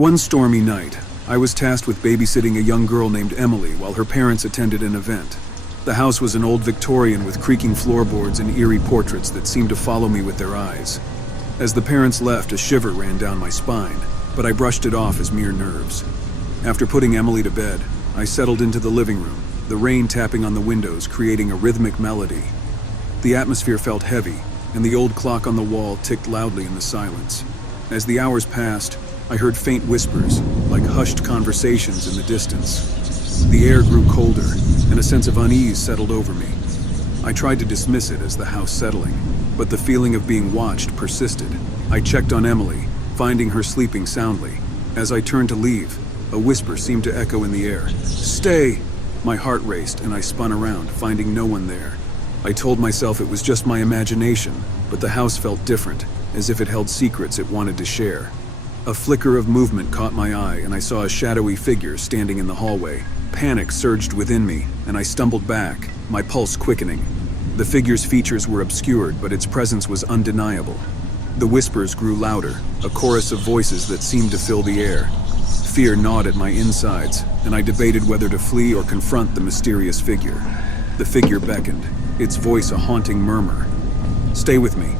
One stormy night, I was tasked with babysitting a young girl named Emily while her parents attended an event. The house was an old Victorian with creaking floorboards and eerie portraits that seemed to follow me with their eyes. As the parents left, a shiver ran down my spine, but I brushed it off as mere nerves. After putting Emily to bed, I settled into the living room, the rain tapping on the windows creating a rhythmic melody. The atmosphere felt heavy, and the old clock on the wall ticked loudly in the silence. As the hours passed, I heard faint whispers, like hushed conversations in the distance. The air grew colder, and a sense of unease settled over me. I tried to dismiss it as the house settling, but the feeling of being watched persisted. I checked on Emily, finding her sleeping soundly. As I turned to leave, a whisper seemed to echo in the air. "Stay!" My heart raced, and I spun around, finding no one there. I told myself it was just my imagination, but the house felt different, as if it held secrets it wanted to share. A flicker of movement caught my eye, and I saw a shadowy figure standing in the hallway. Panic surged within me, and I stumbled back, my pulse quickening. The figure's features were obscured, but its presence was undeniable. The whispers grew louder, a chorus of voices that seemed to fill the air. Fear gnawed at my insides, and I debated whether to flee or confront the mysterious figure. The figure beckoned, its voice a haunting murmur. "Stay with me."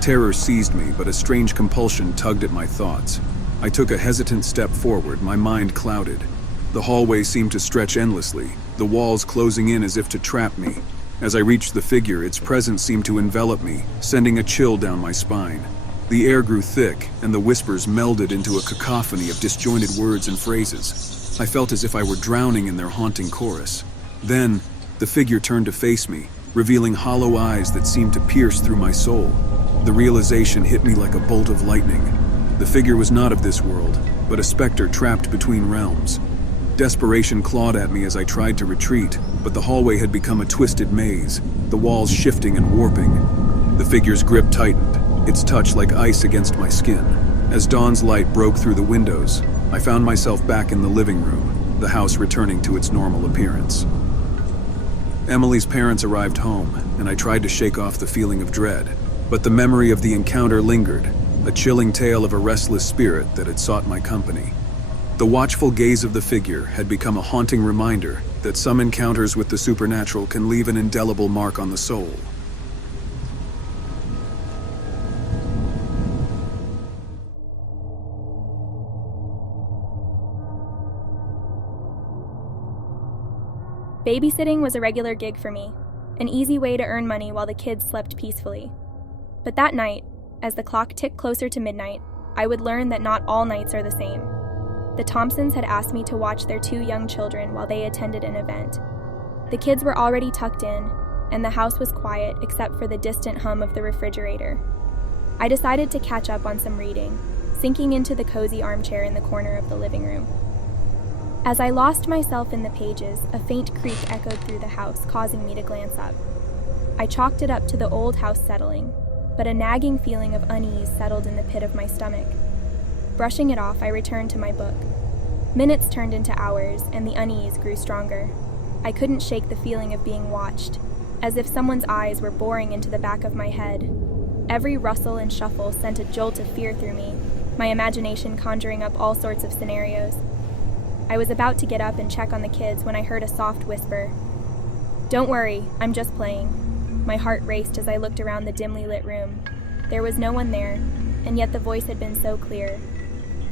Terror seized me, but a strange compulsion tugged at my thoughts. I took a hesitant step forward, my mind clouded. The hallway seemed to stretch endlessly, the walls closing in as if to trap me. As I reached the figure, its presence seemed to envelop me, sending a chill down my spine. The air grew thick, and the whispers melded into a cacophony of disjointed words and phrases. I felt as if I were drowning in their haunting chorus. Then, the figure turned to face me, revealing hollow eyes that seemed to pierce through my soul. The realization hit me like a bolt of lightning. The figure was not of this world, but a specter trapped between realms. Desperation clawed at me as I tried to retreat, but the hallway had become a twisted maze, the walls shifting and warping. The figure's grip tightened, its touch like ice against my skin. As dawn's light broke through the windows, I found myself back in the living room, the house returning to its normal appearance. Emily's parents arrived home, and I tried to shake off the feeling of dread. But the memory of the encounter lingered, a chilling tale of a restless spirit that had sought my company. The watchful gaze of the figure had become a haunting reminder that some encounters with the supernatural can leave an indelible mark on the soul. Babysitting was a regular gig for me, an easy way to earn money while the kids slept peacefully. But that night, as the clock ticked closer to midnight, I would learn that not all nights are the same. The Thompsons had asked me to watch their 2 young children while they attended an event. The kids were already tucked in, and the house was quiet except for the distant hum of the refrigerator. I decided to catch up on some reading, sinking into the cozy armchair in the corner of the living room. As I lost myself in the pages, a faint creak echoed through the house, causing me to glance up. I chalked it up to the old house settling, but a nagging feeling of unease settled in the pit of my stomach. Brushing it off, I returned to my book. Minutes turned into hours, and the unease grew stronger. I couldn't shake the feeling of being watched, as if someone's eyes were boring into the back of my head. Every rustle and shuffle sent a jolt of fear through me, my imagination conjuring up all sorts of scenarios. I was about to get up and check on the kids when I heard a soft whisper. "Don't worry, I'm just playing." My heart raced as I looked around the dimly lit room. There was no one there, and yet the voice had been so clear.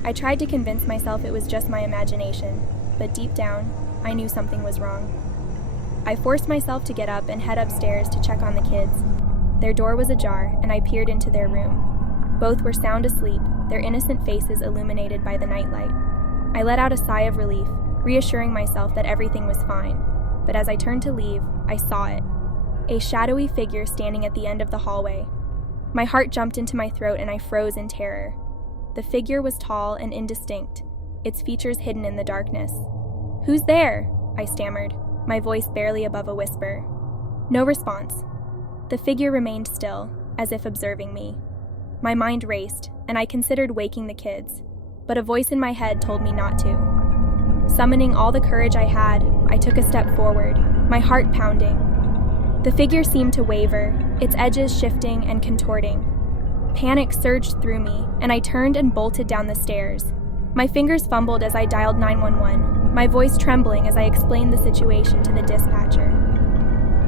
I tried to convince myself it was just my imagination, but deep down, I knew something was wrong. I forced myself to get up and head upstairs to check on the kids. Their door was ajar, and I peered into their room. Both were sound asleep, their innocent faces illuminated by the nightlight. I let out a sigh of relief, reassuring myself that everything was fine, but as I turned to leave, I saw it. A shadowy figure standing at the end of the hallway. My heart jumped into my throat and I froze in terror. The figure was tall and indistinct, its features hidden in the darkness. "Who's there?" I stammered, my voice barely above a whisper. No response. The figure remained still, as if observing me. My mind raced, and I considered waking the kids, but a voice in my head told me not to. Summoning all the courage I had, I took a step forward, my heart pounding. The figure seemed to waver, its edges shifting and contorting. Panic surged through me, and I turned and bolted down the stairs. My fingers fumbled as I dialed 911, my voice trembling as I explained the situation to the dispatcher.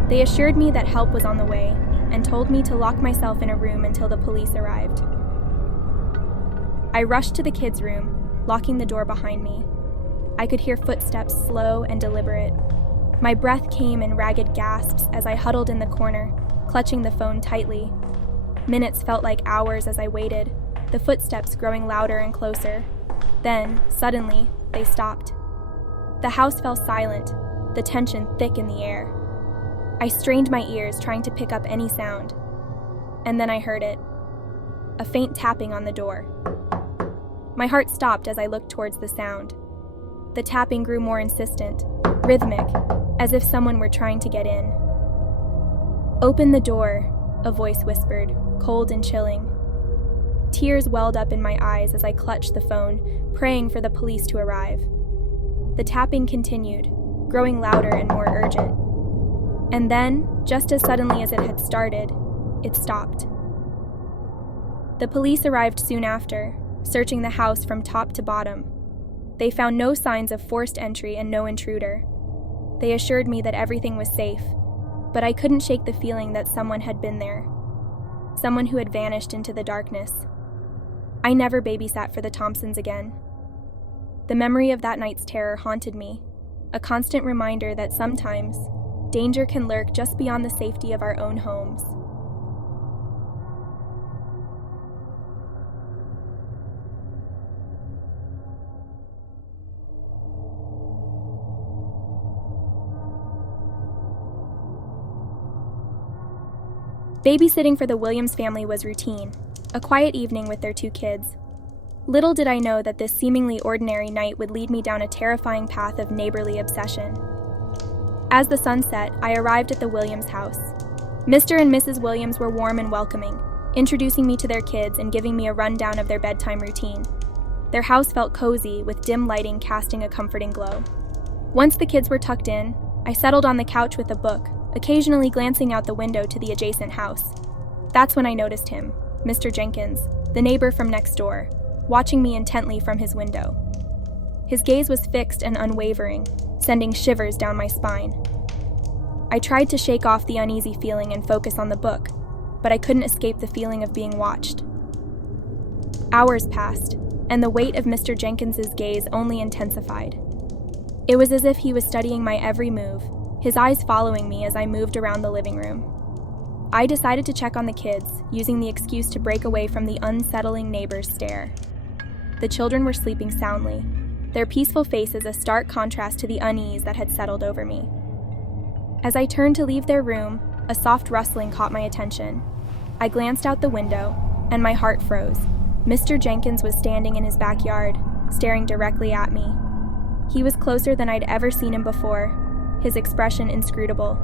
They assured me that help was on the way and told me to lock myself in a room until the police arrived. I rushed to the kids' room, locking the door behind me. I could hear footsteps slow and deliberate. My breath came in ragged gasps as I huddled in the corner, clutching the phone tightly. Minutes felt like hours as I waited, the footsteps growing louder and closer. Then, suddenly, they stopped. The house fell silent, the tension thick in the air. I strained my ears, trying to pick up any sound. And then I heard it. A faint tapping on the door. My heart stopped as I looked towards the sound. The tapping grew more insistent, rhythmic, as if someone were trying to get in. "Open the door," a voice whispered, cold and chilling. Tears welled up in my eyes as I clutched the phone, praying for the police to arrive. The tapping continued, growing louder and more urgent. And then, just as suddenly as it had started, it stopped. The police arrived soon after, searching the house from top to bottom. They found no signs of forced entry and no intruder. They assured me that everything was safe, but I couldn't shake the feeling that someone had been there. Someone who had vanished into the darkness. I never babysat for the Thompsons again. The memory of that night's terror haunted me, a constant reminder that sometimes danger can lurk just beyond the safety of our own homes. Babysitting for the Williams family was routine, a quiet evening with their 2 kids. Little did I know that this seemingly ordinary night would lead me down a terrifying path of neighborly obsession. As the sun set, I arrived at the Williams house. Mr. and Mrs. Williams were warm and welcoming, introducing me to their kids and giving me a rundown of their bedtime routine. Their house felt cozy, with dim lighting casting a comforting glow. Once the kids were tucked in, I settled on the couch with a book, occasionally glancing out the window to the adjacent house. That's when I noticed him, Mr. Jenkins, the neighbor from next door, watching me intently from his window. His gaze was fixed and unwavering, sending shivers down my spine. I tried to shake off the uneasy feeling and focus on the book, but I couldn't escape the feeling of being watched. Hours passed, and the weight of Mr. Jenkins's gaze only intensified. It was as if he was studying my every move, his eyes following me as I moved around the living room. I decided to check on the kids, using the excuse to break away from the unsettling neighbor's stare. The children were sleeping soundly, their peaceful faces a stark contrast to the unease that had settled over me. As I turned to leave their room, a soft rustling caught my attention. I glanced out the window, and my heart froze. Mr. Jenkins was standing in his backyard, staring directly at me. He was closer than I'd ever seen him before, his expression inscrutable.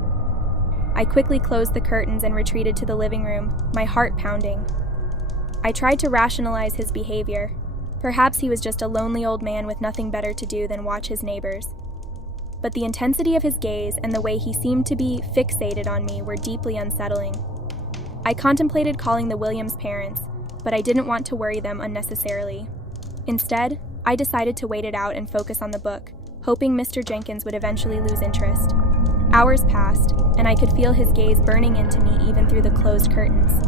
I quickly closed the curtains and retreated to the living room, my heart pounding. I tried to rationalize his behavior. Perhaps he was just a lonely old man with nothing better to do than watch his neighbors. But the intensity of his gaze and the way he seemed to be fixated on me were deeply unsettling. I contemplated calling the Williams parents, but I didn't want to worry them unnecessarily. Instead, I decided to wait it out and focus on the book, hoping Mr. Jenkins would eventually lose interest. Hours passed, and I could feel his gaze burning into me even through the closed curtains.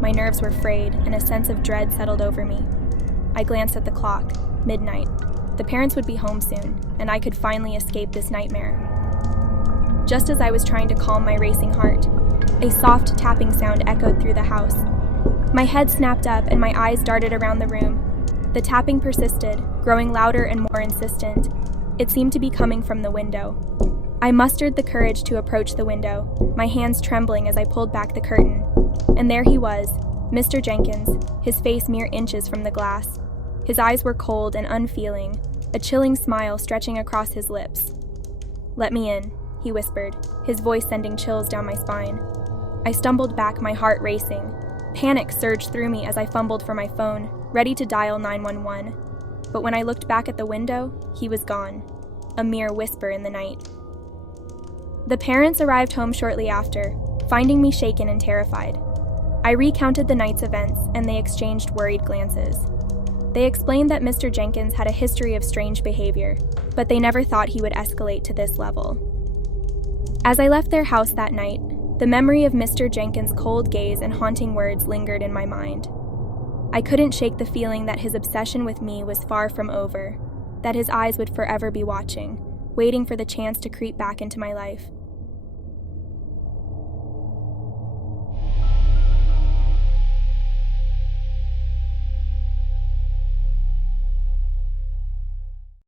My nerves were frayed, and a sense of dread settled over me. I glanced at the clock. Midnight. The parents would be home soon, and I could finally escape this nightmare. Just as I was trying to calm my racing heart, a soft tapping sound echoed through the house. My head snapped up, and my eyes darted around the room. The tapping persisted, growing louder and more insistent. It seemed to be coming from the window. I mustered the courage to approach the window, my hands trembling as I pulled back the curtain. And there he was, Mr. Jenkins, his face mere inches from the glass. His eyes were cold and unfeeling, a chilling smile stretching across his lips. "Let me in," he whispered, his voice sending chills down my spine. I stumbled back, my heart racing. Panic surged through me as I fumbled for my phone, ready to dial 911. But when I looked back at the window, he was gone, a mere whisper in the night. The parents arrived home shortly after, finding me shaken and terrified. I recounted the night's events, and they exchanged worried glances. They explained that Mr. Jenkins had a history of strange behavior, but they never thought he would escalate to this level. As I left their house that night, the memory of Mr. Jenkins' cold gaze and haunting words lingered in my mind. I couldn't shake the feeling that his obsession with me was far from over, that his eyes would forever be watching, waiting for the chance to creep back into my life.